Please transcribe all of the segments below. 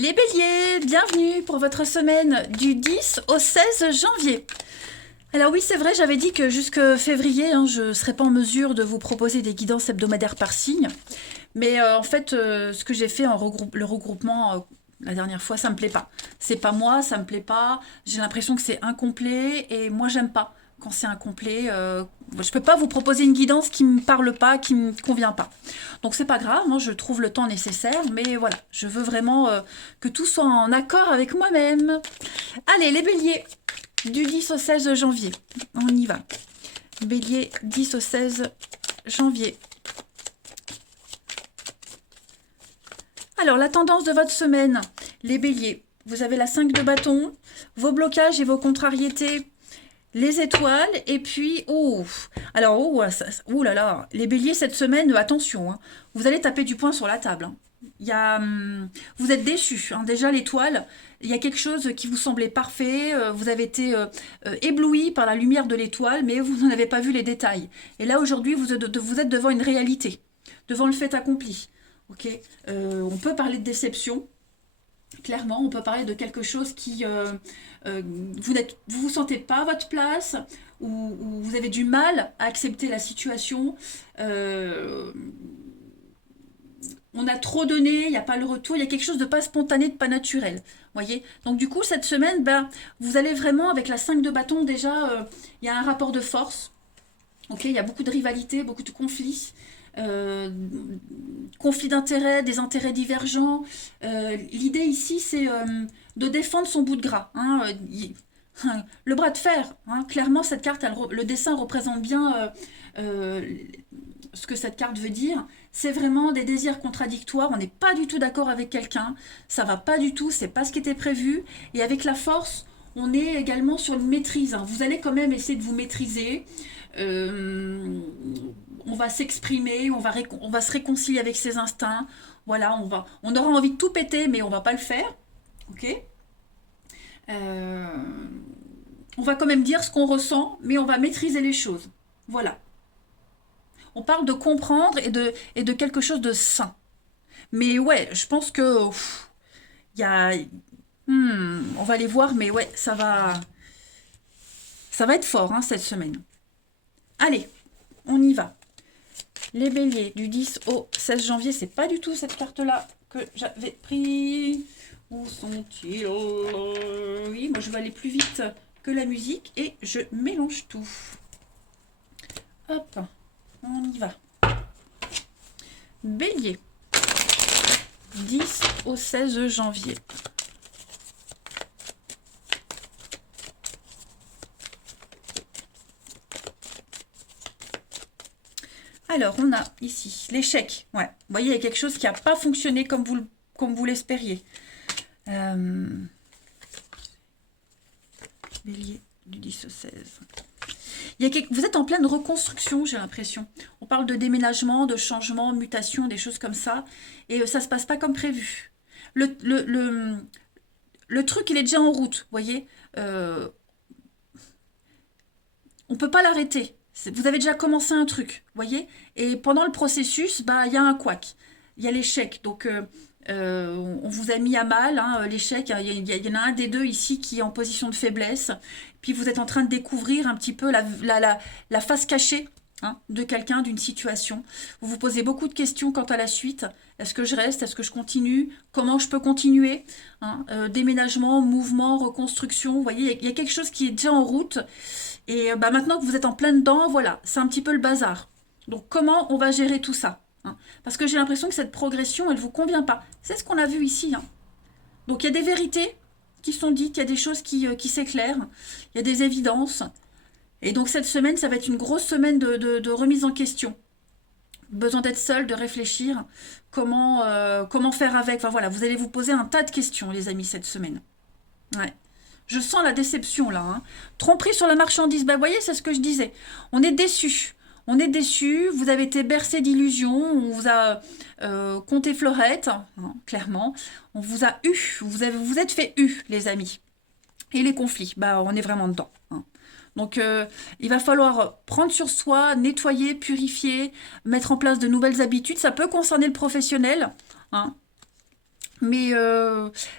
Les béliers, bienvenue pour votre semaine du 10 au 16 janvier. Alors oui, c'est vrai, j'avais dit que jusque février, je ne serais pas en mesure de vous proposer des guidances hebdomadaires par signe. Mais en fait, ce que j'ai fait le regroupement la dernière fois, ça me plaît pas. C'est pas moi, ça me plaît pas. J'ai l'impression que c'est incomplet et moi, j'aime pas quand c'est incomplet. Je peux pas vous proposer une guidance qui me parle pas, qui me convient pas. Donc c'est pas grave, je trouve le temps nécessaire, mais voilà, je veux vraiment que tout soit en accord avec moi-même. Allez, les béliers, du 10 au 16 janvier, on y va. Bélier, 10 au 16 janvier. Alors, la tendance de votre semaine, les béliers, vous avez la 5 de bâton, vos blocages et vos contrariétés, les étoiles, et puis, là là, les béliers cette semaine, attention, vous allez taper du poing sur la table. Vous êtes déçus, déjà l'étoile, il y a quelque chose qui vous semblait parfait, vous avez été ébloui par la lumière de l'étoile, mais vous n'en avez pas vu les détails. Et là, aujourd'hui, vous êtes devant une réalité, devant le fait accompli. Ok, on peut parler de déception. Clairement, on peut parler de quelque chose qui vous sentez pas à votre place ou vous avez du mal à accepter la situation. On a trop donné, il n'y a pas le retour, il y a quelque chose de pas spontané, de pas naturel. Voyez. Donc du coup, cette semaine, vous allez vraiment avec la 5 de bâton déjà, il y a un rapport de force. Ok, il y a beaucoup de rivalité, beaucoup de conflits. Conflit d'intérêts, des intérêts divergents. L'idée ici, c'est de défendre son bout de gras. Le bras de fer, clairement, cette carte, le dessin représente bien ce que cette carte veut dire. C'est vraiment des désirs contradictoires. On n'est pas du tout d'accord avec quelqu'un. Ça va pas du tout. C'est pas ce qui était prévu. Et avec la force, on est également sur une maîtrise. Vous allez quand même essayer de vous maîtriser. On va s'exprimer, on va se réconcilier avec ses instincts. Voilà, on aura envie de tout péter, mais on va pas le faire. Ok. On va quand même dire ce qu'on ressent, mais on va maîtriser les choses. Voilà. On parle de comprendre et de quelque chose de sain. Mais ouais, je pense que il y a, on va les voir, mais ouais, ça va être fort cette semaine. Allez, on y va. Les béliers, du 10 au 16 janvier, c'est pas du tout cette carte-là que j'avais pris. Où sont-ils? Oui, moi je vais aller plus vite que la musique et je mélange tout. Hop, on y va. Bélier, 10 au 16 janvier. Alors, on a ici l'échec. Ouais. Vous voyez, il y a quelque chose qui n'a pas fonctionné comme vous l'espériez. Bélier, du 10 au 16. Vous êtes en pleine reconstruction, j'ai l'impression. On parle de déménagement, de changement, mutation, des choses comme ça. Et ça ne se passe pas comme prévu. Le truc, il est déjà en route, vous voyez. On ne peut pas l'arrêter. Vous avez déjà commencé un truc, voyez. Et pendant le processus, il y a un couac. Il y a l'échec. Donc, on vous a mis à mal, l'échec. Il y en a un des deux ici qui est en position de faiblesse. Puis vous êtes en train de découvrir un petit peu la face cachée de quelqu'un, d'une situation. Vous vous posez beaucoup de questions quant à la suite. Est-ce que je reste? Est-ce que je continue? Comment je peux continuer? Déménagement, mouvement, reconstruction. Vous voyez, il y a quelque chose qui est déjà en route. Et maintenant que vous êtes en plein dedans, voilà, c'est un petit peu le bazar. Donc comment on va gérer tout ça? Parce que j'ai l'impression que cette progression, elle ne vous convient pas. C'est ce qu'on a vu ici. Donc il y a des vérités qui sont dites, il y a des choses qui s'éclairent, il y a des évidences. Et donc cette semaine, ça va être une grosse semaine de remise en question. Besoin d'être seul, de réfléchir, comment faire avec. Enfin voilà, vous allez vous poser un tas de questions, les amis, cette semaine. Ouais. Je sens la déception là. Tromperie sur la marchandise. Vous voyez, c'est ce que je disais. On est déçus. On est déçus. Vous avez été bercés d'illusions. On vous a compté fleurette, clairement. On vous a eu. Vous êtes fait eu, les amis. Et les conflits, on est vraiment dedans. Donc, il va falloir prendre sur soi, nettoyer, purifier, mettre en place de nouvelles habitudes. Ça peut concerner le professionnel. Mais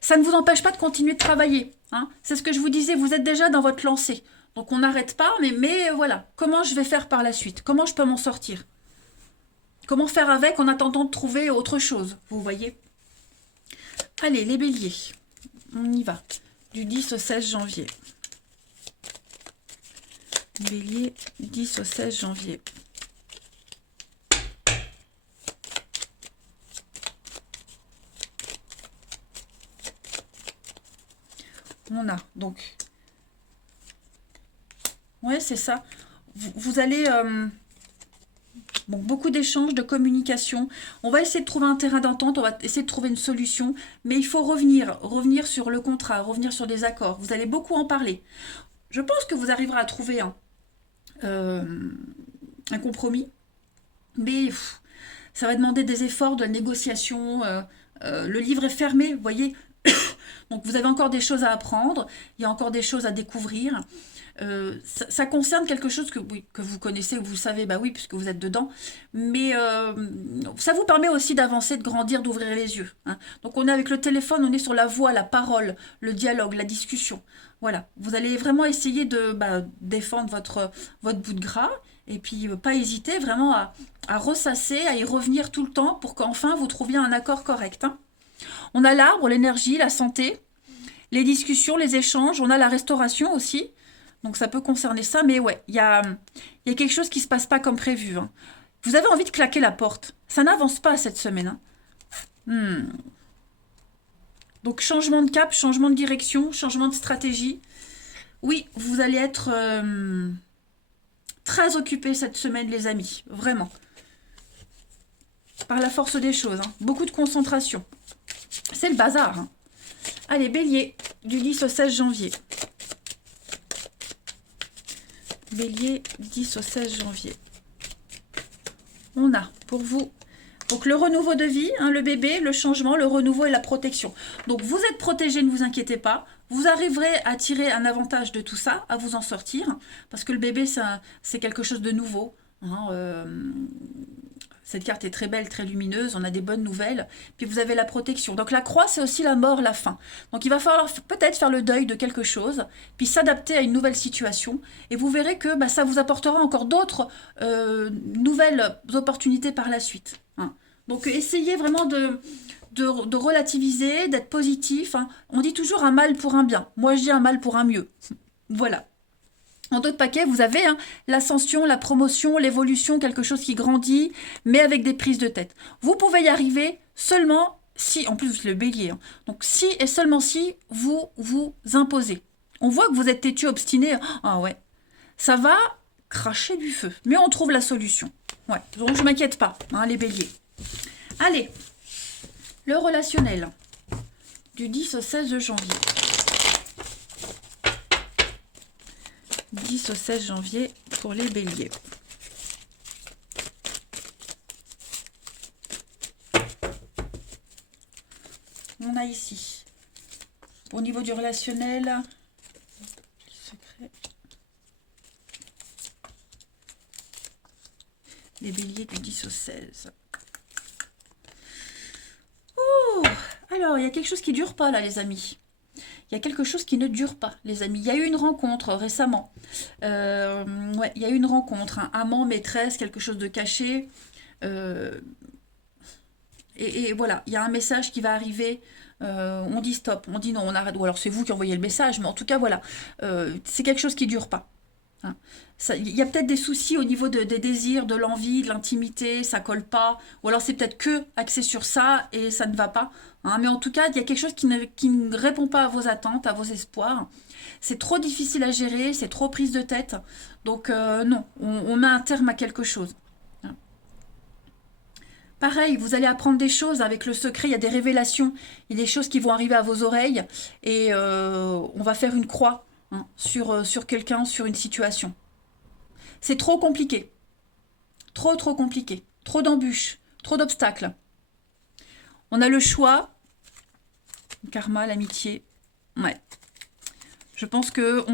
ça ne vous empêche pas de continuer de travailler. Hein. C'est ce que je vous disais, vous êtes déjà dans votre lancée. Donc on n'arrête pas, mais voilà. Comment je vais faire par la suite? Comment je peux m'en sortir? Comment faire avec en attendant de trouver autre chose? Vous voyez? Allez, les béliers. On y va. Du 10 au 16 janvier. Bélier, 10 au 16 janvier. On a donc... Ouais, c'est ça. Vous allez... bon, beaucoup d'échanges, de communication. On va essayer de trouver un terrain d'entente, on va essayer de trouver une solution. Mais il faut revenir sur le contrat, revenir sur des accords. Vous allez beaucoup en parler. Je pense que vous arriverez à trouver un compromis. Mais ça va demander des efforts de négociation. Le livre est fermé, vous voyez. Donc vous avez encore des choses à apprendre, il y a encore des choses à découvrir. Ça concerne quelque chose que, oui, que vous connaissez, que vous savez, bah oui, puisque vous êtes dedans. Mais ça vous permet aussi d'avancer, de grandir, d'ouvrir les yeux. Hein. Donc on est avec le téléphone, on est sur la voix, la parole, le dialogue, la discussion. Voilà, vous allez vraiment essayer de défendre votre bout de gras. Et puis, pas hésiter vraiment à ressasser, à y revenir tout le temps pour qu'enfin vous trouviez un accord correct. Hein. On a l'arbre, l'énergie, la santé, les discussions, les échanges. On a la restauration aussi. Donc ça peut concerner ça. Mais ouais, il y a quelque chose qui ne se passe pas comme prévu. Hein. Vous avez envie de claquer la porte. Ça n'avance pas cette semaine. Hein. Donc changement de cap, changement de direction, changement de stratégie. Oui, vous allez être très occupés cette semaine, les amis. Vraiment. Par la force des choses. Hein. Beaucoup de concentration. C'est le bazar. Hein. Allez, bélier, du 10 au 16 janvier. Bélier, 10 au 16 janvier. On a pour vous donc le renouveau de vie, hein, le bébé, le changement, le renouveau et la protection. Donc vous êtes protégé, ne vous inquiétez pas. Vous arriverez à tirer un avantage de tout ça, à vous en sortir. Parce que le bébé, c'est quelque chose de nouveau. Hein, cette carte est très belle, très lumineuse, on a des bonnes nouvelles. Puis vous avez la protection. Donc la croix, c'est aussi la mort, la fin. Donc il va falloir peut-être faire le deuil de quelque chose, puis s'adapter à une nouvelle situation. Et vous verrez que ça vous apportera encore d'autres nouvelles opportunités par la suite. Hein. Donc essayez vraiment de relativiser, d'être positif. Hein. On dit toujours un mal pour un bien. Moi, je dis un mal pour un mieux. Voilà. En d'autres paquets, vous avez l'ascension, la promotion, l'évolution, quelque chose qui grandit, mais avec des prises de tête. Vous pouvez y arriver seulement si, en plus le bélier, hein, donc si et seulement si vous vous imposez. On voit que vous êtes têtu, obstiné, ah ouais, ça va cracher du feu, mais on trouve la solution. Ouais, donc je ne m'inquiète pas, hein, les béliers. Allez, le relationnel, du 10 au 16 janvier. 10 au 16 janvier pour les béliers. On a ici, au niveau du relationnel, secret, les béliers du 10 au 16. Oh, alors, il y a quelque chose qui ne dure pas là, les amis. Il y a quelque chose qui ne dure pas, les amis. Il y a eu une rencontre récemment. Ouais, il y a eu une rencontre. Un amant, maîtresse, quelque chose de caché. Et voilà, il y a un message qui va arriver. On dit stop, on dit non, on arrête. Ou alors c'est vous qui envoyez le message, mais en tout cas, voilà. C'est quelque chose qui ne dure pas. Hein. Il y a peut-être des soucis au niveau des désirs, de l'envie, de l'intimité, ça colle pas. Ou alors c'est peut-être que axé sur ça et ça ne va pas. Hein. Mais en tout cas, il y a quelque chose qui ne répond pas à vos attentes, à vos espoirs. C'est trop difficile à gérer, c'est trop prise de tête. Donc non, on met un terme à quelque chose. Hein. Pareil, vous allez apprendre des choses avec le secret, il y a des révélations, il y a des choses qui vont arriver à vos oreilles et on va faire une croix hein, sur quelqu'un, sur une situation. C'est trop compliqué. Trop compliqué. Trop d'embûches. Trop d'obstacles. On a le choix. Karma, l'amitié. Ouais. Je pense que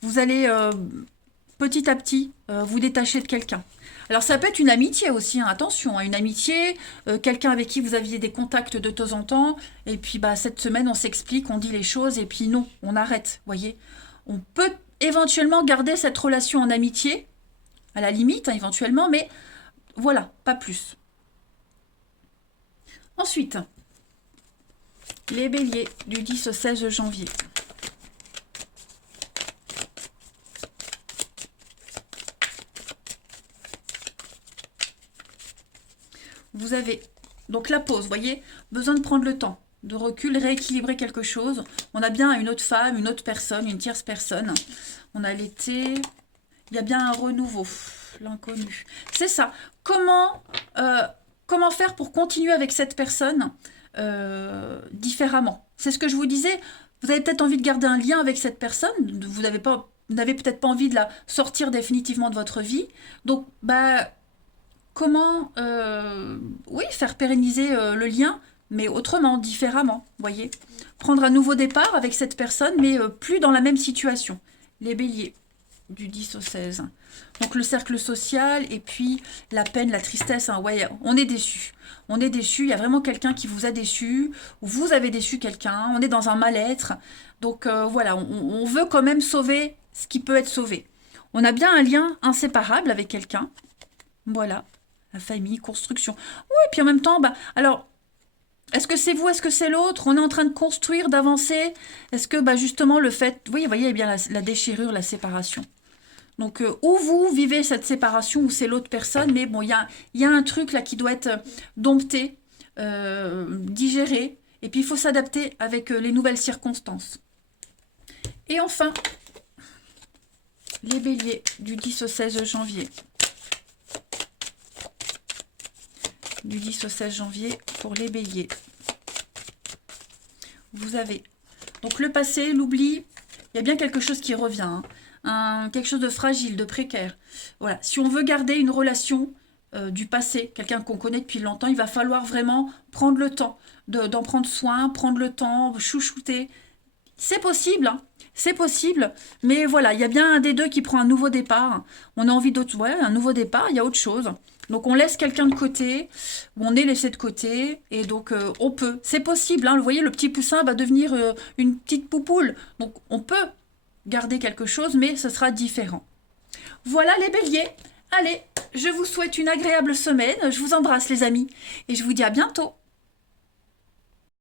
vous allez petit à petit, vous détacher de quelqu'un. Alors ça peut être une amitié aussi, hein, attention, hein, une amitié, quelqu'un avec qui vous aviez des contacts de temps en temps, et puis bah, cette semaine on s'explique, on dit les choses, et puis non, on arrête, voyez. On peut éventuellement garder cette relation en amitié, à la limite, hein, éventuellement, mais voilà, pas plus. Ensuite, les béliers du 10 au 16 janvier. Vous avez donc la pause, vous voyez, besoin de prendre le temps, de recul, rééquilibrer quelque chose. On a bien une autre femme, une autre personne, une tierce personne. On a l'été, il y a bien un renouveau, l'inconnu. C'est ça. Comment faire pour continuer avec cette personne différemment? C'est ce que je vous disais. Vous avez peut-être envie de garder un lien avec cette personne. Vous n'avez peut-être pas envie de la sortir définitivement de votre vie. Donc, bah, comment oui, faire pérenniser le lien, mais autrement, différemment, voyez. Prendre un nouveau départ avec cette personne, mais plus dans la même situation. Les béliers, du 10 au 16. Donc le cercle social, et puis la peine, la tristesse, hein, ouais, on est déçu. On est déçu, il y a vraiment quelqu'un qui vous a déçu, ou vous avez déçu quelqu'un, on est dans un mal-être. Donc voilà, on veut quand même sauver ce qui peut être sauvé. On a bien un lien inséparable avec quelqu'un. Voilà. La famille, construction. Oui, puis en même temps, bah, alors, est-ce que c'est vous, est-ce que c'est l'autre? On est en train de construire, d'avancer. Est-ce que, bah, justement, le fait, oui, vous voyez bien la déchirure, la séparation. Donc, ou vous vivez cette séparation, ou c'est l'autre personne, mais bon, il y a un truc là qui doit être dompté, digéré, et puis il faut s'adapter avec les nouvelles circonstances. Et enfin, les béliers du 10 au 16 janvier. Du 10 au 16 janvier pour les béliers. Vous avez donc le passé, l'oubli, il y a bien quelque chose qui revient, hein, quelque chose de fragile, de précaire. Voilà, si on veut garder une relation du passé, quelqu'un qu'on connaît depuis longtemps, il va falloir vraiment prendre le temps d'en prendre soin, prendre le temps, chouchouter. C'est possible, hein, c'est possible, mais voilà, il y a bien un des deux qui prend un nouveau départ. On a envie d'autre, ouais, un nouveau départ, il y a autre chose. Donc on laisse quelqu'un de côté, ou on est laissé de côté, et donc on peut. C'est possible, hein, vous voyez, le petit poussin va devenir une petite poupoule. Donc on peut garder quelque chose, mais ce sera différent. Voilà les béliers. Allez, je vous souhaite une agréable semaine, je vous embrasse les amis, et je vous dis à bientôt.